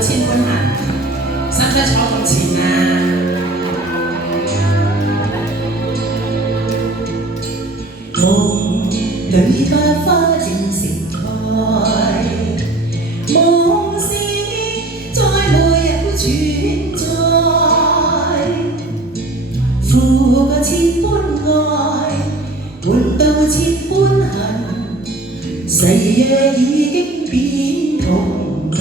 千般行，使唔使坐咁前啊？夢裏百花正盛開，夢是再沒有存在，負個千般愛，換到千般恨，誓約已經變同愛。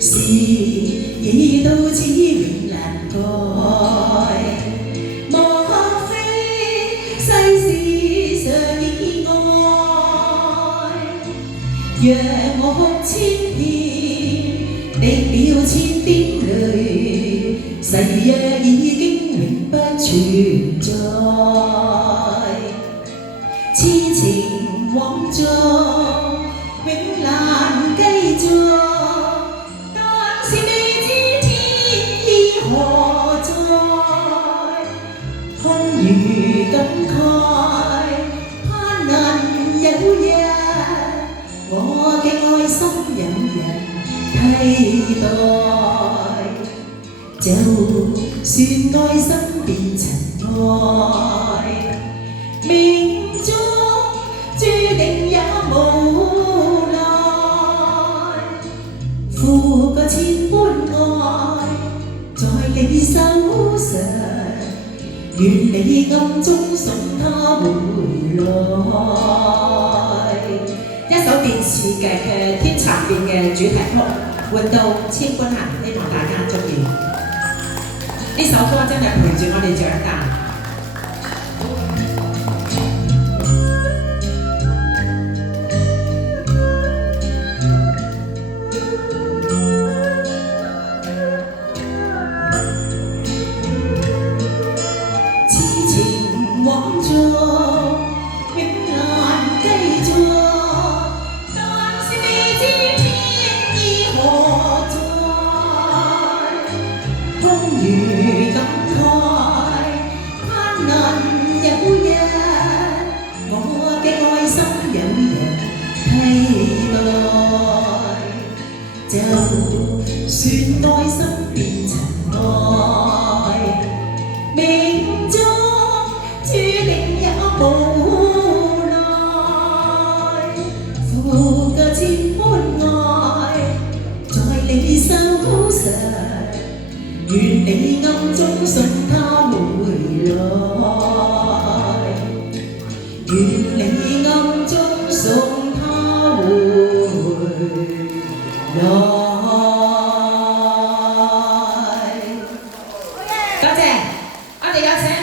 事已到此永難改，莫非世事常意外？讓我哭千遍，滴了千滴淚，誓約已經永不存在。痴情枉作，永難繼續。空餘感慨，盼能有日，我嘅愛心有人替代。就算愛心變塵埃，命中注定也無奈。負個千般愛，在你手上。願你暗中送他回來。一首電視劇嘅《天蠶變》嘅主題曲《換到千般行》，希望大家中意。呢首歌真係陪住我哋長大。往作永難繼續，但是未知天意何在。空餘感慨，盼能有日，我嘅愛心有人替代。就算愛心變塵埃，命中注定也無奈，負個千般愛，在你手上，願你暗中送他回來，願你暗中送他回來。多謝，我哋有請。